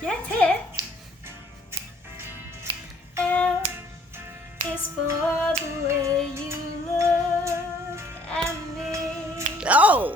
Get it? L is for the way you look at me. Oh.